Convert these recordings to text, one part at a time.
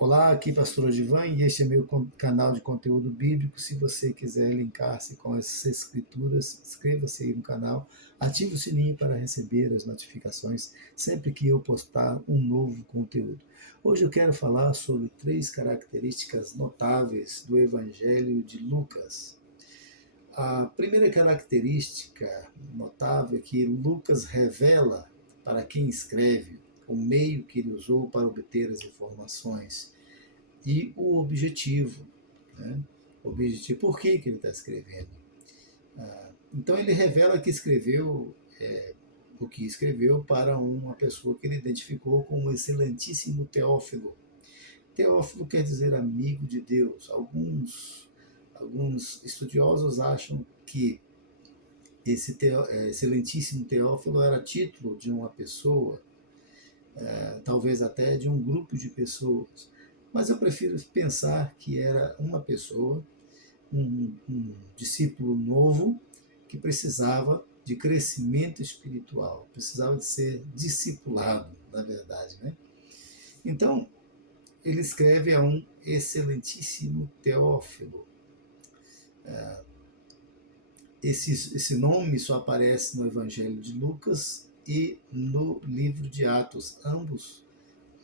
Olá, aqui Pastor Odivan e este é meu canal de conteúdo bíblico. Se você quiser linkar-se com essas escrituras, inscreva-se aí no canal, ative o sininho para receber as notificações sempre que eu postar um novo conteúdo. Hoje eu quero falar sobre 3 características notáveis do Evangelho de Lucas. A primeira característica notável é que Lucas revela para quem escreve o meio que ele usou para obter as informações e o objetivo. Né? O objetivo, por que ele está escrevendo? Então ele revela que escreveu o que escreveu para uma pessoa que ele identificou como um excelentíssimo Teófilo. Teófilo quer dizer amigo de Deus. Alguns estudiosos acham que esse excelentíssimo Teófilo era título de uma pessoa, talvez até de um grupo de pessoas. Mas eu prefiro pensar que era uma pessoa, um discípulo novo, que precisava de crescimento espiritual, precisava de ser discipulado, na verdade. Né? Então, ele escreve a um excelentíssimo Teófilo. Esse nome só aparece no Evangelho de Lucas e no livro de Atos. Ambos,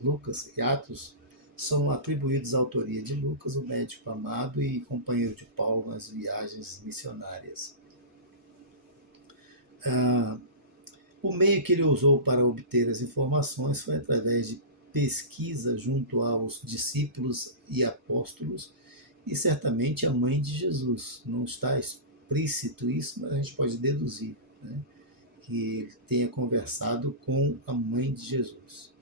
Lucas e Atos, são atribuídos à autoria de Lucas, o médico amado e companheiro de Paulo nas viagens missionárias. O meio que ele usou para obter as informações foi através de pesquisa junto aos discípulos e apóstolos e certamente a mãe de Jesus. Não está explícito isso, mas a gente pode deduzir, né, que ele tenha conversado com a mãe de Jesus.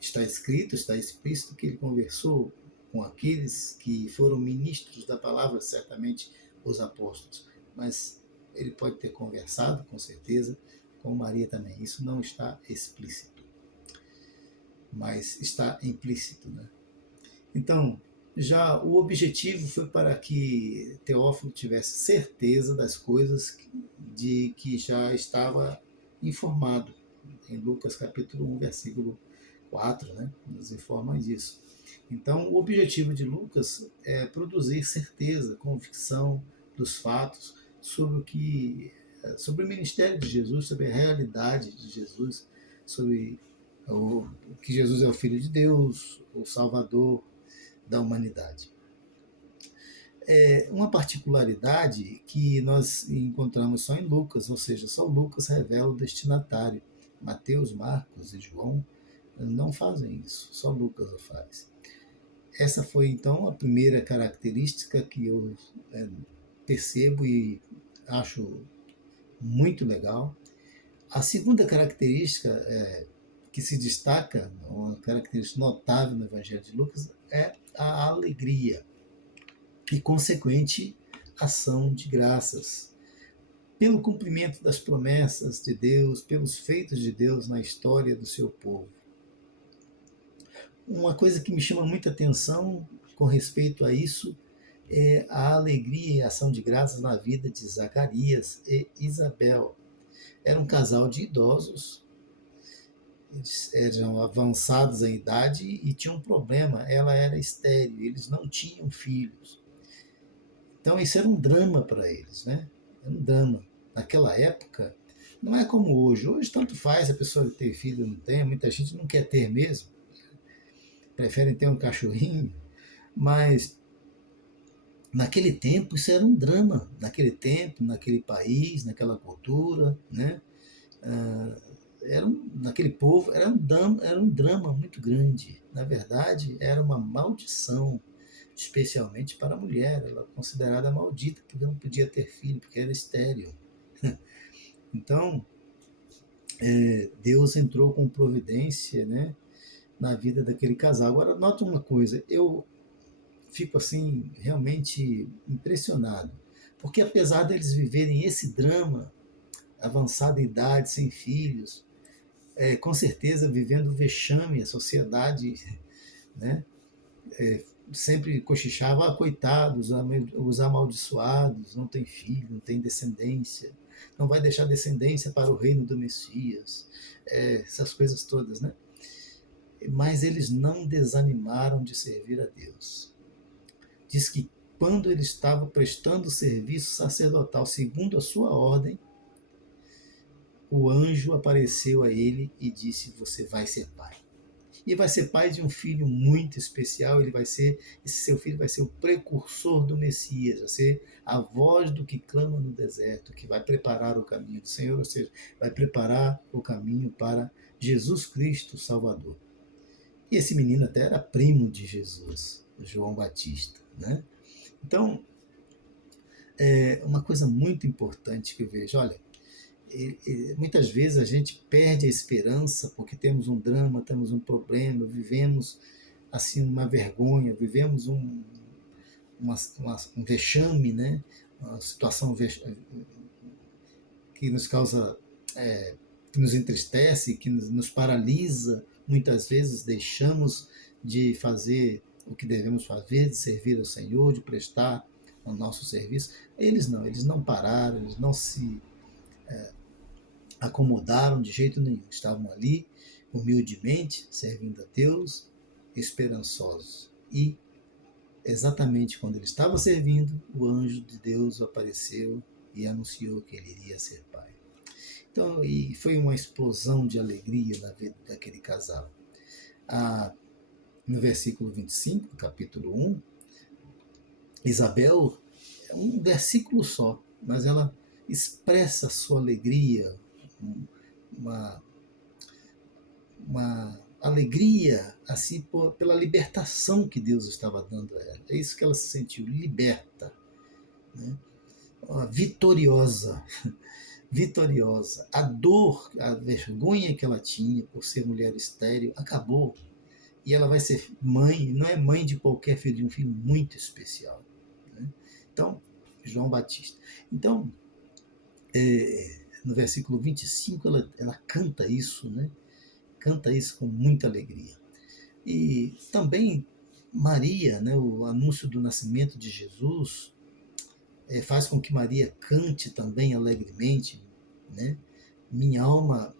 Está escrito, está explícito que ele conversou com aqueles que foram ministros da palavra, certamente os apóstolos, mas ele pode ter conversado, com certeza, com Maria também. Isso não está explícito, mas está implícito. Né? Então, já o objetivo foi para que Teófilo tivesse certeza das coisas de que já estava informado. Em Lucas capítulo 1, versículo 4, né, nos informa disso. Então, o objetivo de Lucas é produzir certeza, convicção dos fatos sobre o ministério de Jesus, sobre a realidade de Jesus, sobre que Jesus é o Filho de Deus, o Salvador da humanidade. Uma particularidade que nós encontramos só em Lucas, ou seja, só Lucas revela o destinatário. Mateus, Marcos e João não fazem isso, só Lucas o faz. Essa foi então a primeira característica que eu percebo e acho muito legal. A segunda característica que se destaca, uma característica notável no Evangelho de Lucas, é a alegria e consequente ação de graças pelo cumprimento das promessas de Deus, pelos feitos de Deus na história do seu povo. Uma coisa que me chama muita atenção com respeito a isso é a alegria e a ação de graças na vida de Zacarias e Isabel. Era um casal de idosos, eles eram avançados em idade e tinham um problema, ela era estéril, eles não tinham filhos. Então isso era um drama para eles, né? Era um drama. Naquela época, não é como hoje. Hoje tanto faz a pessoa ter filho ou não tem, muita gente não quer ter mesmo, preferem ter um cachorrinho, mas naquele tempo isso era um drama, naquele tempo, naquele país, naquela cultura, né? Naquele povo era um drama muito grande. Na verdade, era uma maldição, especialmente para a mulher. Ela era considerada maldita porque não podia ter filho, porque era estéril. Então, Deus entrou com providência, né, na vida daquele casal. Agora, nota uma coisa, eu fico assim realmente impressionado, porque apesar deles viverem esse drama, avançada idade, sem filhos, com certeza vivendo vexame, a sociedade, né, sempre cochichava, coitados, os amaldiçoados, não tem filho, não tem descendência, não vai deixar descendência para o reino do Messias, essas coisas todas, né? mas eles não desanimaram de servir a Deus. Diz que quando ele estava prestando serviço sacerdotal segundo a sua ordem, o anjo apareceu a ele e disse: você vai ser pai. E vai ser pai de um filho muito especial. Esse seu filho vai ser o precursor do Messias, vai ser a voz do que clama no deserto, que vai preparar o caminho do Senhor, ou seja, vai preparar o caminho para Jesus Cristo, Salvador. E esse menino até era primo de Jesus, João Batista, né? Então, é uma coisa muito importante que eu vejo, olha, muitas vezes a gente perde a esperança porque temos um drama, temos um problema, vivemos assim uma vergonha, vivemos um vexame, né? Uma situação que nos causa, que nos entristece, que nos paralisa. Muitas vezes deixamos de fazer o que devemos fazer, de servir ao Senhor, de prestar o nosso serviço. Eles não pararam, eles não se acomodaram de jeito nenhum. Estavam ali, humildemente, servindo a Deus, esperançosos. E, exatamente quando ele estava servindo, o anjo de Deus apareceu e anunciou que ele iria ser pai. Então, e foi uma explosão de alegria na vida daquele casal. No versículo 25, capítulo 1, Isabel, é um versículo só, mas ela expressa a sua alegria, uma alegria assim pela libertação que Deus estava dando a ela. É isso que ela se sentiu, liberta, né? Vitoriosa, vitoriosa. A dor, a vergonha que ela tinha por ser mulher estéril acabou. E ela vai ser mãe, não é mãe de qualquer filho, de um filho muito especial, né? Então, João Batista. Então, no versículo 25, ela canta isso, né? Canta isso com muita alegria. E também Maria, né, o anúncio do nascimento de Jesus, faz com que Maria cante também alegremente, né? Minha alma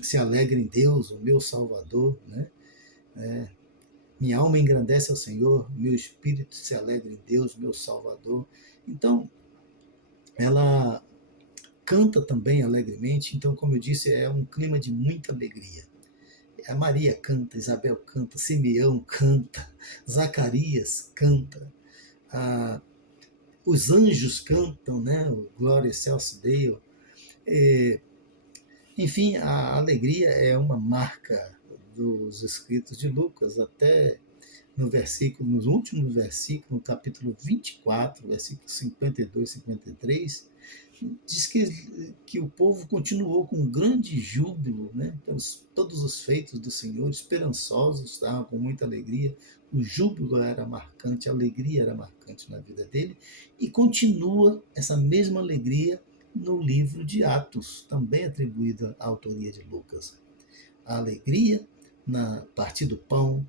se alegra em Deus, o meu Salvador, né? Minha alma engrandece ao Senhor, meu espírito se alegra em Deus, meu Salvador. Então, ela canta também alegremente. Então, como eu disse, é um clima de muita alegria. A Maria canta, Isabel canta, Simeão canta, Zacarias canta, os anjos cantam, né? O Glória Excelsis Deo. Enfim, a alegria é uma marca dos escritos de Lucas, até nos últimos versículos, no capítulo 24, versículos 52 e 53, diz que o povo continuou com grande júbilo, né? Todos os feitos do Senhor, esperançosos, estavam com muita alegria, o júbilo era marcante, a alegria era marcante na vida dele, e continua essa mesma alegria no livro de Atos, também atribuída à autoria de Lucas. A alegria na partir do pão,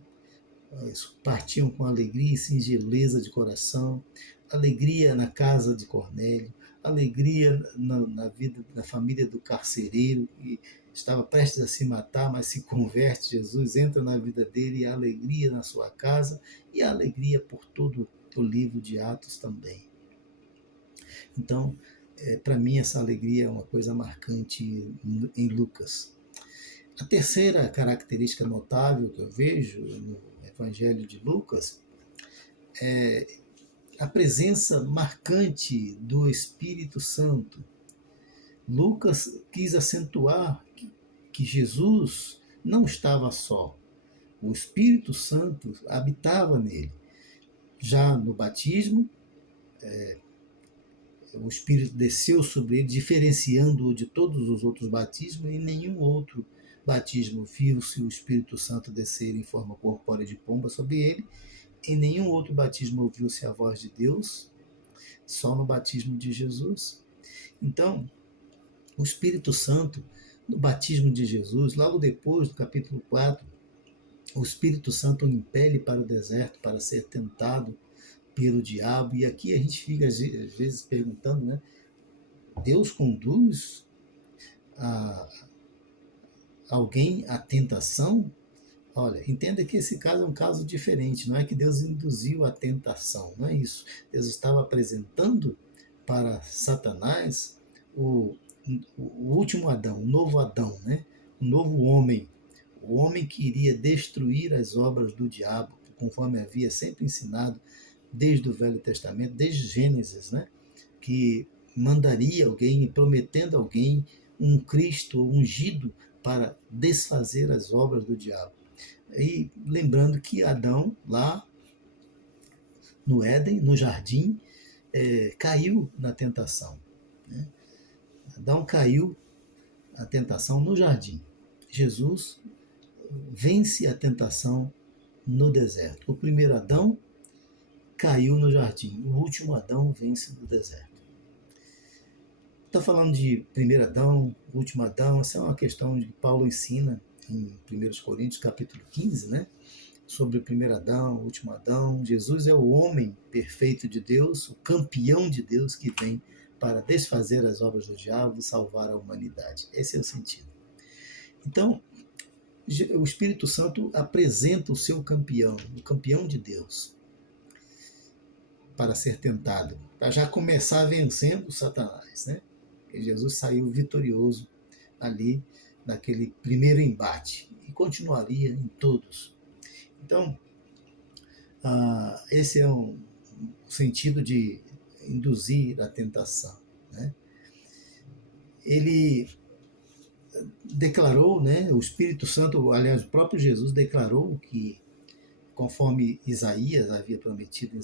partiam com alegria e singeleza de coração, alegria na casa de Cornélio, alegria na vida da família do carcereiro, que estava prestes a se matar, mas se converte, Jesus entra na vida dele, e a alegria na sua casa, e a alegria por todo o livro de Atos também. Então, para mim, essa alegria é uma coisa marcante em Lucas. A terceira característica notável que eu vejo no Evangelho de Lucas é a presença marcante do Espírito Santo. Lucas quis acentuar que Jesus não estava só. O Espírito Santo habitava nele. Já no batismo, o Espírito desceu sobre ele, diferenciando-o de todos os outros batismos, e nenhum outro batismo viu-se o Espírito Santo descer em forma corpórea de pomba sobre ele. Em nenhum outro batismo ouviu-se a voz de Deus, só no batismo de Jesus. Então, o Espírito Santo, no batismo de Jesus, logo depois do capítulo 4, o Espírito Santo o impele para o deserto para ser tentado pelo diabo. E aqui a gente fica às vezes perguntando, né? Deus conduz alguém à tentação? Olha, entenda que esse caso é um caso diferente, não é que Deus induziu a tentação, não é isso. Deus estava apresentando para Satanás o, o último Adão, o novo Adão, né? O novo homem, o homem que iria destruir as obras do diabo, conforme havia sempre ensinado desde o Velho Testamento, desde Gênesis, né? Que mandaria alguém, prometendo a alguém um Cristo ungido para desfazer as obras do diabo. E lembrando que Adão, lá no Éden, no jardim, caiu na tentação. Né? Adão caiu na tentação no jardim. Jesus vence a tentação no deserto. O primeiro Adão caiu no jardim, o último Adão vence no deserto. Está falando de primeiro Adão, último Adão, essa é uma questão que Paulo ensina em 1 Coríntios capítulo 15, né? Sobre o primeiro Adão, o último Adão. Jesus é o homem perfeito de Deus, o campeão de Deus que vem para desfazer as obras do diabo e salvar a humanidade. Esse é o sentido. Então, o Espírito Santo apresenta o seu campeão, o campeão de Deus, para ser tentado, para já começar vencendo Satanás, né? Porque Jesus saiu vitorioso ali naquele primeiro embate e continuaria em todos. Então, esse é um sentido de induzir a tentação. Né? Ele declarou, né, o Espírito Santo, aliás, o próprio Jesus declarou que, conforme Isaías havia prometido,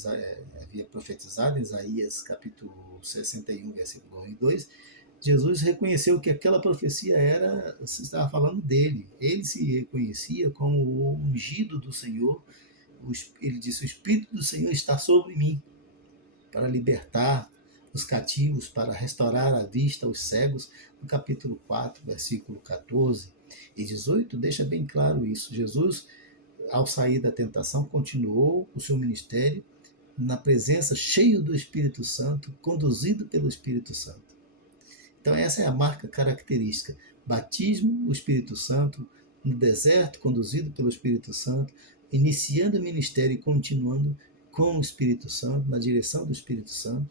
havia profetizado em Isaías capítulo 61, versículo 1 e 2, Jesus reconheceu que aquela profecia se estava falando dele. Ele se reconhecia como o ungido do Senhor. Ele disse: o Espírito do Senhor está sobre mim para libertar os cativos, para restaurar a vista aos cegos. No capítulo 4, versículo 14 e 18, deixa bem claro isso. Jesus, ao sair da tentação, continuou o seu ministério na presença, cheio do Espírito Santo, conduzido pelo Espírito Santo. Então essa é a marca característica. Batismo, o Espírito Santo, no deserto, conduzido pelo Espírito Santo, iniciando o ministério e continuando com o Espírito Santo, na direção do Espírito Santo.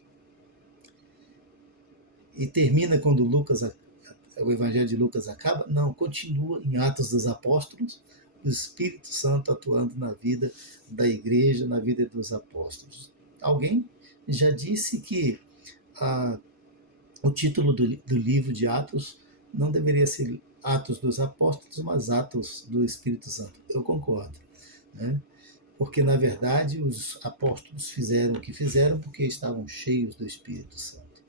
E termina quando o Evangelho de Lucas acaba? Não, continua em Atos dos Apóstolos, o Espírito Santo atuando na vida da igreja, na vida dos apóstolos. Alguém já disse que o título do livro de Atos não deveria ser Atos dos Apóstolos, mas Atos do Espírito Santo. Eu concordo. Né? Porque, na verdade, os apóstolos fizeram o que fizeram porque estavam cheios do Espírito Santo.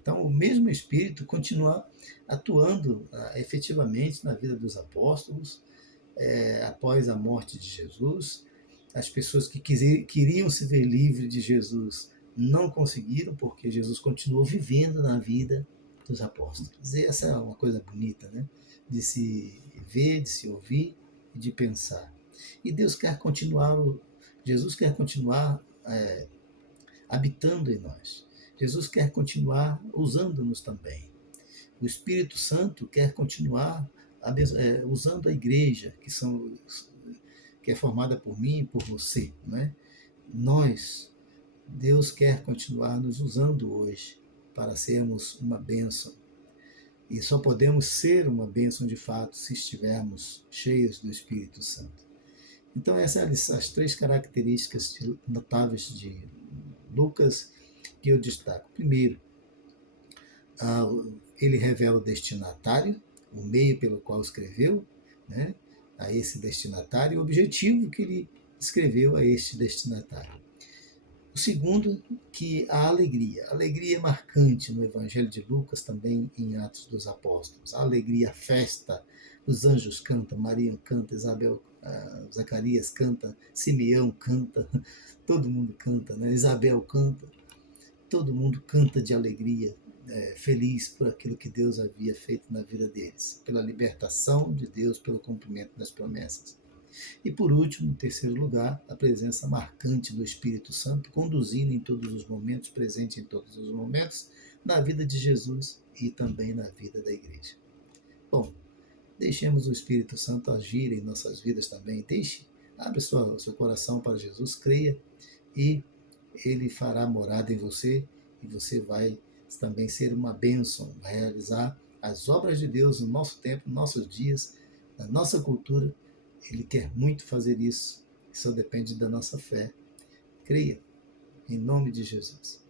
Então, o mesmo Espírito continua atuando efetivamente na vida dos apóstolos, após a morte de Jesus. As pessoas que queriam se ver livres de Jesus não conseguiram, porque Jesus continuou vivendo na vida dos apóstolos. E essa é uma coisa bonita, né? De se ver, de se ouvir e de pensar. E Jesus quer continuar habitando em nós. Jesus quer continuar usando-nos também. O Espírito Santo quer continuar usando a igreja, que é formada por mim e por você. Né? Deus quer continuar nos usando hoje para sermos uma bênção. E só podemos ser uma bênção de fato se estivermos cheios do Espírito Santo. Então essas são as 3 características notáveis de Lucas que eu destaco. Primeiro, ele revela o destinatário, o meio pelo qual escreveu, né, a esse destinatário, e o objetivo que ele escreveu a este destinatário. O segundo, que a alegria marcante no Evangelho de Lucas, também em Atos dos Apóstolos. A alegria, a festa, os anjos cantam, Maria canta, Zacarias canta, Simeão canta, todo mundo canta, né? Isabel canta, todo mundo canta de alegria, feliz por aquilo que Deus havia feito na vida deles, pela libertação de Deus, pelo cumprimento das promessas. E por último, em terceiro lugar, a presença marcante do Espírito Santo, conduzindo em todos os momentos, presente em todos os momentos, na vida de Jesus e também na vida da igreja. Bom, Deixemos o Espírito Santo agir em nossas vidas também. Abre o seu coração para Jesus, creia e Ele fará morada em você e você vai também ser uma bênção, realizar as obras de Deus no nosso tempo, nos nossos dias, na nossa cultura. Ele quer muito fazer isso, só depende da nossa fé. Creia, em nome de Jesus.